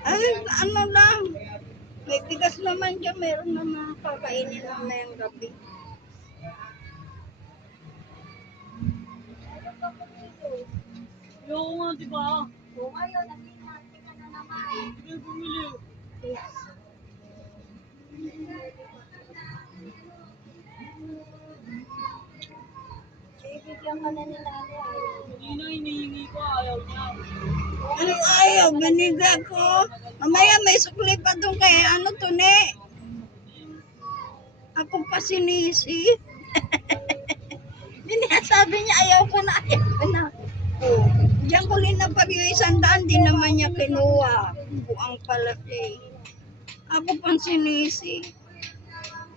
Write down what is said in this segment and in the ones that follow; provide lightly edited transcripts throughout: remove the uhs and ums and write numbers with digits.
Ay, ano lang. May bigas naman dyan. Meron naman kakainin namin gabi. Yung nga, di ba? Oo, ngayon, nag-inarte ka na naman. Hindi ko bumili. Bibigyan ka na ni nanay. Hindi na hinihingi ko, ayaw niya. Ano ayaw, binigay ko. Mamaya may sukli pa doon kay ano to ne. Ako pa sinisi. Sabi niya ayaw ko na, ayaw ko na. Oh, diyan ko linapag yung 100, di naman niya kinuha. Buang pala siya eh. Ako pang sinisi.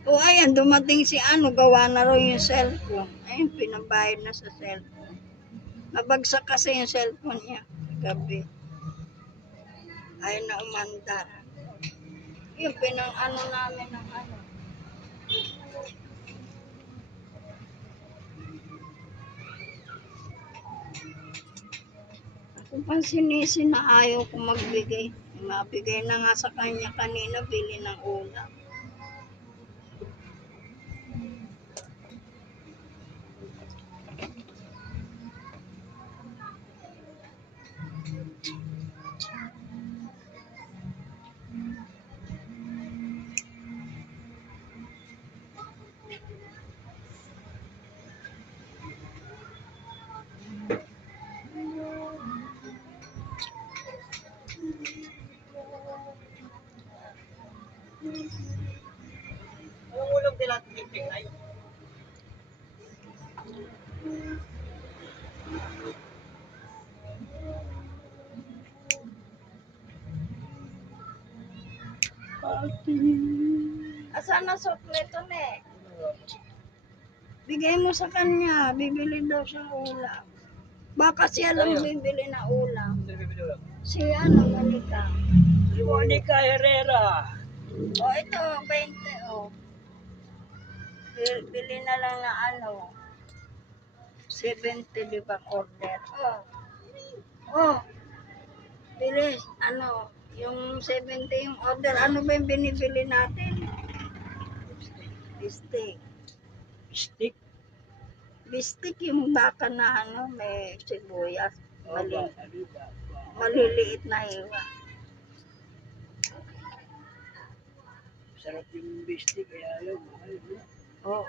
O ayan, dumating si ano, gawa na raw yung cellphone. Ayun, pinabayad na sa cellphone. Nabagsak kasi yung cellphone niya gabi. Ayun na umandar. Yung pinang ano namin ng ano. Ako pang sinisi na ayaw ko magbigay. Mabigay na nga sa kanya kanina, bili ng ulam. Anong ulam nila tinig ay? Asan na sukleto ne? Bigay mo sa kanya, bibili daw siya ulam. Baka siya lang bibili na ulam. Hindi bibili ulam. Si ano, Monica. Monica Herrera. O ito, 20 o. Bili na lang na ano, 70 di ba order? Oh, bilis, ano, yung 70 yung order, ano ba yung binibili natin? Bistik. Stick. Bistik yung baka na ano, may sibuyas, maliliit na hiwa. Sarap yung bistik, kaya ayaw. Oo,